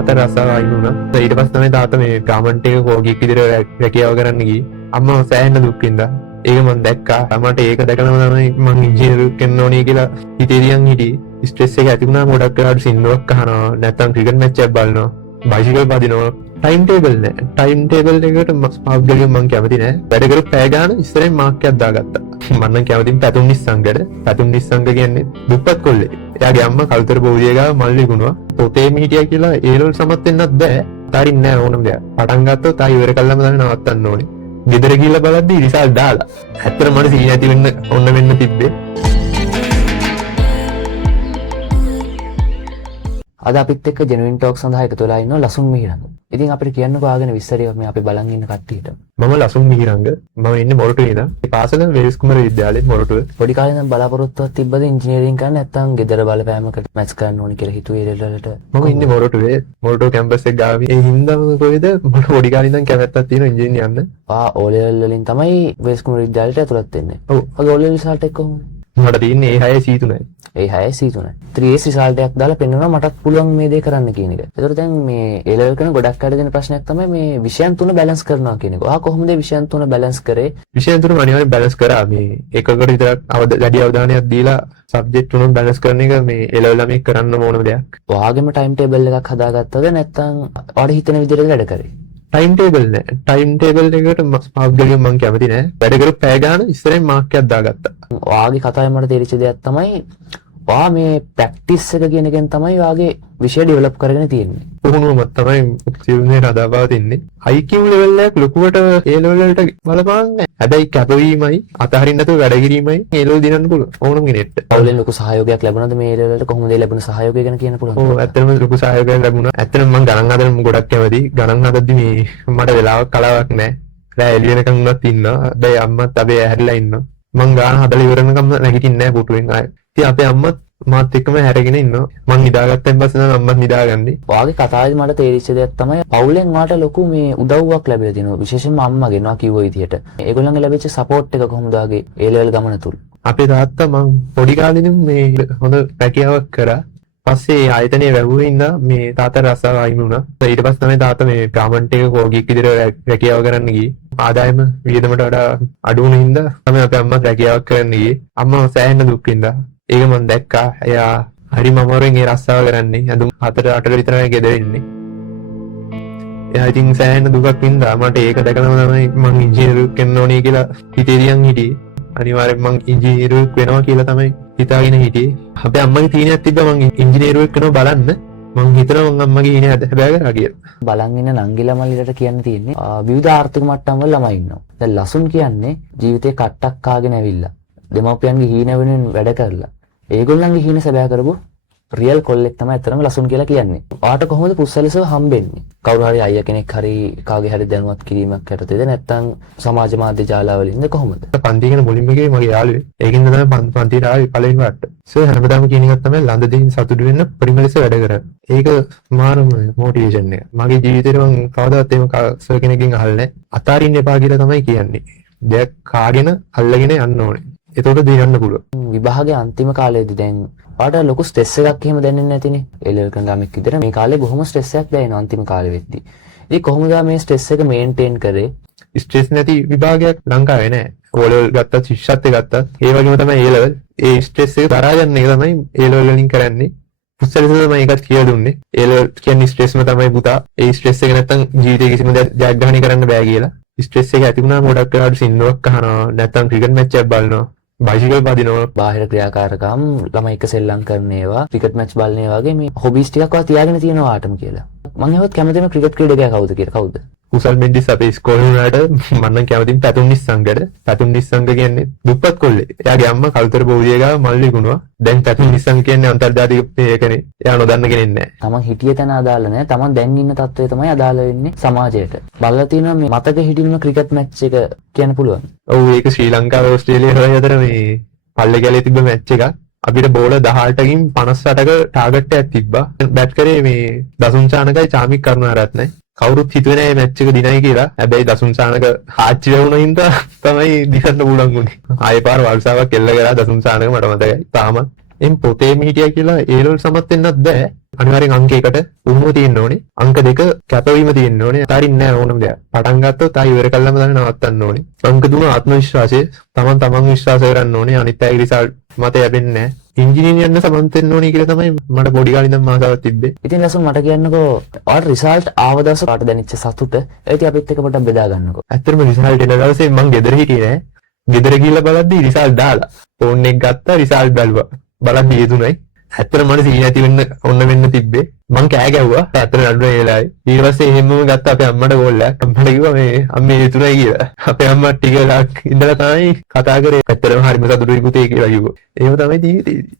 තාත්තා රස්සාව අයින් වුණා. ඊට පස්සේ තමයි තාත්තා මේ ගාමන්ට් එක කෝකියෙක් විදිහට රැකියාව කරන්න ගියේ. අම්මා සෑහෙන දුක් විඳා. ඒක මම දැක්කා. මට ඒක දැකලාම තමයි මම ඉංජිනේරුවෙක් වෙන්න ඕනේ කියලා හිතේ තියන් හිටියේ. ස්ට්‍රෙස් එක ඇති වුණාම ගොඩක් වෙලාවට සින්දුවක් අහනවා. නැත්නම් ක්‍රිකට් මැච් එකක් බලනවා. බයිසිකල් පදිනවා. ටයිම් ටේබල් නෑ. ටයිම් ටේබල් එකට මාක්ගලින් මම කැමති නෑ. වැඩ කරු පැය ගාන ඉස්සරහින් මාක් එකක් දාගත්තා. මම නම් කැමතිම පැතුම් නිස්සංගට. පැතුම් නිස්සංග කියන්නේ දුප්පත් කොල්ලෙක්. එයාගේ අම්මා කල්තර බෝධිය ගාව මල් විකුණුවා. පොතේම හිටියා කියලා ඒලවල සමත් වෙන්නත් බෑ. අතාරින්න නෑ ඕනම දෙයක්. පටන් ගත්තොත් ආයෙ ඉවර කළාම තමයි නවත්තන්න ඕනේ. ගෙදර ගිහිල්ලා බලද්දි රිසල්ට් දාලා. ඇත්තට මට සීනි නැති වෙන්න ඕන වෙන්න තිබ්බේ. අද අපිත් එක්ක ජෙනුයින් ටොක් සඳහා එකතු වෙලා ඉන්නවා ලසුන් මිහිරංග. ඉතින් අපිට කියන්නකෝ ආගෙන විස්තරයක් මේ අපි බලන් ඉන්න කට්ටියට. මම ලසුන් මිහිරංග. මම ඉන්නේ මොරටුවේ ඉඳන්. මේ පාසල වෙල්ස් කුමාර විද්‍යාලයේ මොරටුවේ. පොඩි කාලේ ඉඳන් බලාපොරොත්තුවක් තිබ්බද ඉංජිනේරින් කරන්න නැත්නම් ගෙදර බලපෑමකට මැච් කරන්න ඕනි කියලා හිතුවේ ඉරලලට? මම ඉන්නේ මොරටුවේ. මොරටුව කැම්පස් එක ගාවේ. ඒ හින්දාම කොහෙද මට පොඩි කාලේ ඉඳන් කැමැත්තක් තියෙනවා ඉංජිනේරින් යන්න. O level වලින් තමයි වෙල්ස් කුමාර විද්‍යාලයට ඇතුළත් වෙන්නේ. ඔව්. ඔය O level රිසල්ට් එක කොහොමද? මට තියෙන්නේ A6 C3යි. A6 C3යි. 3S රිසල්ට් එකක් දාලා පෙන්වනවා මටත් පුළුවන් මේ දේ කරන්න කියන එක. ඒතර දැන් මේ A level කරන ගොඩක් අය දෙන ප්‍රශ්නයක් තමයි මේ විෂයන් තුන බැලන්ස් කරනවා කියන එක. ඔයා කොහොමද විෂයන් තුන බැලන්ස් කරේ? විෂයන් තුන අනිවාර්යෙන් බැලන්ස් කරා. මේ එකකට විතරක් වැඩි අවධානයක් දීලා සබ්ජෙක්ට් තුනක් බැලන්ස් කරන එක මේ A level ළමයි කරන්න ඕනම දෙයක්. ඔයාගේම ටයිම් ටේබල් එකක් හදාගත්තද නැත්නම් ඔයාට හිතෙන විදිහට වැඩ කරේ? ටයිම් ටේබල් නෑ. ටයිම් ටේබල් එකට මාක්ගලින් මම කැමති නෑ. වැඩ කරු පැය ගාන ඉස්සරහින් මාක් එකක් දාගත්තා. ඔයාගේ කතාවේ මට තේරිච්ච දෙයක් තමයි ඔයා මේ ප්‍රැක්ටිස් එක කියන එකෙන් තමයි ඔයාගේ විෂය ඩෙවලොප් කරගෙන තියෙන්නේ. පුහුණුවම තමයි ජීවනයේ හදාපවතින්නේ. IQ level එක ලොකුවට A level වලට බලපාන්නේ. හැබැයි කැපවීමයි අතහරින්න නැතුව වැඩ කිරීමයි A level දිනන්න පුළුවන් ඕනම කෙනෙක්ට. පවුලෙන් ලොකු සහයෝගයක් ලැබුණාද මේ A level වලට? කොහොමද ඒ ලැබුණ සහයෝගය ගැන කියන්න පුළුවන්? ඔව් ඇත්තටම ලොකු සහයෝගයක් ලැබුණා. ඇත්තටම මම ගණන් හදන්න ගොඩක් කැමතියි. ගණන් හදද්දි මේ මට වෙලාවක් කලාවක් නැහැ. රෑ එළිය වෙනකන් උනත් ඉන්නවා. හැබැයි අම්මත් අපේ ඇහැරිලා ඉන්නවා. මං ගාන හදලා ඉවරනකම් නැගිටින්නේ නැහැ පුටුවෙන් ආයෙ. ඉතින් අපේ අම්මත් මාත් එක්කම හැරගෙන ඉන්නවා. මං නිදාගත්තන් පස්සේ නම් අම්මත් නිදාගන්නේ. ඔයාගේ කතාවේදී මට තේරිච්ච දෙයක් තමයි පවුලෙන් වාට ලොකු මේ උදව්වක් ලැබිලා තියෙනවා. විශේෂයෙන්ම අම්මගෙන් වා කිව්ව විදිහට. ඒගොල්ලන්ගේ ලැබිච්ච සපෝට් එක කොහොමද ආගේ A level ගමන තුල? අපේ තාත්තා මං පොඩි කාලේදී මේ හොඳ රැකියාවක් කරා. පස්සේ ආයතනයේ වැහුවේ ඉඳලා මේ තාත්තා රස්සාව අයින් වුණා. ඊට පස්සේ තමයි තාත්තා මේ ගාමන්ට් එක කෝකියෙක් විදිහට රැකියාව කරන්න ගියේ. ආදායම වියදමට වඩා අඩු වුණ හින්දා තමයි අපේ අම්මා රැකියාවක් කරන්න ගියේ. අම්මා සෑහෙන දුක් විඳා. ඒක මම දැක්කා. එයා හරි මමරෙන් ඒ රස්සාව කරන්නේ. අඳුම් 4-8 විතරයි ගෙදර ඉන්නේ. එයා ඉතින් සෑහෙන දුකක් විඳා. මට ඒක දැකලාම තමයි මං ඉංජිනේරුවෙක් වෙන්න ඕනේ කියලා හිතේ තියන් හිටියේ. අනිවාර්යෙන් මං ඉංජිනේරුවෙක් වෙනවා කියලා තමයි හිතාගෙන හිටියේ. අපේ අම්මගේ තීනයක් තිබ්බා මං ඉංජිනේරුවෙක් වෙනවා බලන්න. මං හිතනවා මං අම්මගේ ඉනේ හැබැයි කරා කියලා. බලන් ඉන්න නංගිලා මල්ලිලට කියන්න තියෙන්නේ විවිධ ආර්ථික මට්ටම් වල ළමයි ඉන්නවා. දැන් ලසුන් කියන්නේ ජීවිතේ කට්ටක් කාගෙන ඇවිල්ලා දෙමව්පියන්ගේ හීන වෙනුවෙන් වැඩ කරලා ඒගොල්ලන්ගේ හීන සැබෑ කරපු රියල් කොල්ලෙක් තමයි අතරම ලසුන් කියලා කියන්නේ. ඔයාට කොහොමද පුස්සලසව හම්බෙන්නේ? කවුරු හරි අයියා කෙනෙක් හරි කාගේ හරි දැනුවත් කිරීමක් යටතේද නැත්නම් සමාජ මාධ්‍ය ජාලාවලින්ද කොහොමද? පන්ති කියන මුලින්ම ගියේ මගේ යාළුවෙක්. ඒකින්ද තමයි පන්තියට ආවේ පළවෙනි පාට. සර් හැමදාම කියන එකක් තමයි ළඳදීන් සතුටු වෙන්න පරිම ලෙස වැඩ කරන්න. ඒක මාරම මොටිවේෂන් එක. මගේ ජීවිතේට මම කවදාවත් එහෙම සර් කෙනෙක්ගෙන් අහලා නැහැ. අතාරින්න එපා කියලා තමයි කියන්නේ. දෙයක් කාගෙන අල්ලගෙන යන්න ඕනේ. එතකොට දිනන්න පුළුවන්. විභාගයේ අන්තිම කාලේදී දැන් ඔයාට ලොකු ස්ට්‍රෙස් එකක් එහෙම දැනෙන්නේ නැතිනේ. ඒ ලෙවල් කරන ළමෙක් විතර මේ කාලේ බොහොම ස්ට්‍රෙස් එකක් දැනෙනවා අන්තිම කාලේ වෙද්දී. ඉතින් කොහොමද මේ ස්ට්‍රෙස් එක මේන්ටේන් කරේ? ස්ට්‍රෙස් නැති විභාගයක් ලංකාවේ නැහැ. O level ගත්තත් ශිෂ්‍යත්වයේ ගත්තත් ඒ වගේම තමයි A level. ඒ ස්ට්‍රෙස් එක දරා ගන්න එක තමයි A level වලින් කරන්නේ. පුස්සලෙස තමයි ඒකත් කියලා දුන්නේ. A level කියන්නේ ස්ට්‍රෙස්ම තමයි පුතා. ඒ ස්ට්‍රෙස් එක නැත්තම් ජීවිතේ කිසිම ජයග්‍රහණය කරන්න බෑ කියලා. ස්ට්‍රෙස් එක ඇති වුණාම ගොඩක් වෙලාවට සින්දුවක් අහනවා නැත්තම් ක්‍රිකට් මැච් එකක් බලනවා. බයිසිකල් පදිනවා. බාහිර ක්‍රියාකාරකම් ළමයි එක්ක සෙල්ලම් කරන ඒවා ක්‍රිකට් මැච් බලන ඒවා වගේ මේ හොබීස් ටිකක් වා තියාගෙන තියෙනවා ආටම කියලා. මම හෙවත් කැමතිම ක්‍රිකට් ක්‍රීඩකයා කවුද කියලා? කවුද? කුසල් මෙන්ඩිස් අපේ ඉස්කෝලේ වලට මම නම් කැමතිම පැතුම් නිස්සංගට. පැතුම් නිස්සංග කියන්නේ දුප්පත් කොල්ලෙක්. එයාගේ අම්මා කල්තර බෝධිය ගාව මල් විකුණුවා. දැන් පැතුම් නිස්සංග කියන්නේ අන්තර්ජාතික මේකනේ. එයා නොදන්න කෙනෙක් නෑ. තමන් හිටිය තැන අදාළ නෑ. තමන් දැන් ඉන්න තත්ත්වය තමයි අදාළ වෙන්නේ සමාජයට. බලලා තියෙනවා මේ මතක හිටින්න ක්‍රිකට් මැච් එක කියන්න පුළුවන්. ඔව් ඒක ශ්‍රී ලංකාව ඕස්ට්‍රේලියාව අතර මේ පල්ලේ ගැලේ තිබ්බ මැච් එකක්. අපිට බෝල 18කින් 58ක ටාගට් එකක් තිබ්බා. බැට් කරේ මේ දසුන් චානකයි චාමික් කරුණාරත්නයි. කවුරුත් හිතුවේ නෑ මේ මැච් එක දිනයි කියලා. හැබැයි දසුන් චානක ආච්චි වුණා හින්දා තමයි දිනන්න පුළුවන් වුණේ. ආයෙ පාර වල්සාවක් එල්ල කරා දසුන් චානක මට මතකයි. තාමත් එම් පොතේම හිටියා කියලා ඒ ලෙවල් සමත් වෙන්නත් බෑ. අනිවාර්යෙන් අංකයකට උරුම තියෙන්න ඕනේ. අංක 2 කැපවීම තියෙන්න ඕනේ. අතාරින්න නෑ ඕනම දෙයක්. පටන් ගත්තොත් ආයෙ ඉවර කළාම තමයි නවත්තන්න ඕනේ. අංක 3 ආත්ම විශ්වාසය. තමන් විශ්වාස කරන්න ඕනේ. අනිත් අයගේ රිසල්ට් මත යැපෙන්නේ නෑ. ඉංජිනේරින් යන්න සමන්ත වෙන්න ඕනේ කියලා තමයි මට පොඩි කාලේ ඉඳන් ආසාවක් තිබ්බේ. ඉතින් ලසුන් මට කියන්නකෝ ඔයාලට රිසල්ට් ආව දවස කාට දැනෙච්ච සතුට ඒටි අපිත් එක්ක පොඩ්ඩක් බෙදා ගන්නකෝ. ඇත්තටම රිසල්ට් එන දවසේ මං ගෙදර හිටියේ නෑ. ගෙදර ගිහලා බලද්දි රිසල්ට් දාලා ෆෝන් එක ගත්තා රිසල්ට් බැලුවා. බලන්න හේතුණයි. ඇත්තට මට සීනි ඇති වෙන්න ඔන්න වෙන්න තිබ්බේ. මං කෑ ගැව්වා. ඇත්තට නඩුවේ වෙලාවයි. ඊට පස්සේ එහෙමම ගත්තා අපේ අම්මට කෝල් එකක්. අම්මට කිව්වා මේ අම්මේ හේතුණයි කියලා. අපේ අම්මා ටික වෙලාවක් ඉඳලා තමයි කතා කරේ. ඇත්තටම හරිම සතුටුයි පුතේ කියලා කිව්වා. එහෙම තමයි ජීවිතේදී.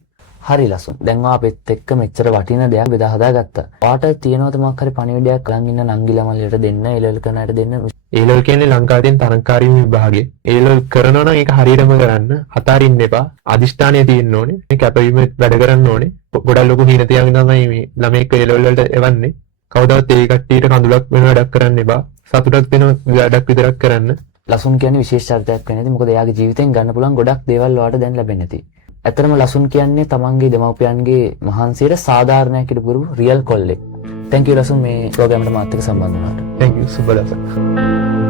හරි ලසුන්. දැන් ඔයා අපිත් එක්ක මෙච්චර වටින දෙයක් බෙදා හදාගත්තා. ඔයාට තියෙනවද මොකක් හරි පණිවිඩයක් අරන් ඉන්න නංගිලා මල්ලියට දෙන්න, ඒලෙවල් කරන අයට දෙන්න? ඒලෙවල් කියන්නේ ලංකාවේ තියෙන තරංකාරී විභාගේ. ඒලෙවල් කරනවා නම් ඒක හරියටම කරන්න. අතාරින්න එපා. අදිෂ්ඨානය තියෙන්න ඕනේ. මේ කැපවීම වැඩ කරන්න ඕනේ. ගොඩක් ලොකු හිණ තියාගෙන තමයි මේ ළමෙක් ඒලෙවල් වලට එවන්නේ. කවදාවත් ඒ කට්ටියට කඳුලක් වෙන වැඩක් කරන්න එපා. සතුටක් වෙන වැඩක් විතරක් කරන්න. ලසුන් කියන්නේ විශේෂ චරිතයක් වෙන්නේ නැති. මොකද එයාගේ ජීවිතෙන් ගන්න පුළුවන් ගොඩක් දේවල් ඔයාට දැන් ලැබෙන්නේ නැති. ඇත්තටම ලසුන් කියන්නේ තමන්ගේ දෙමව්පියන්ගේ මහන්සියට සාධාරණයක් හිටපු රියල් කොල්ලෙක්. thank you ලසුන් මේ ප්‍රෝග්‍රෑම් එකට මාත් එක්ක සම්බන්ධ වුණාට. thank you සුබ දවසක්.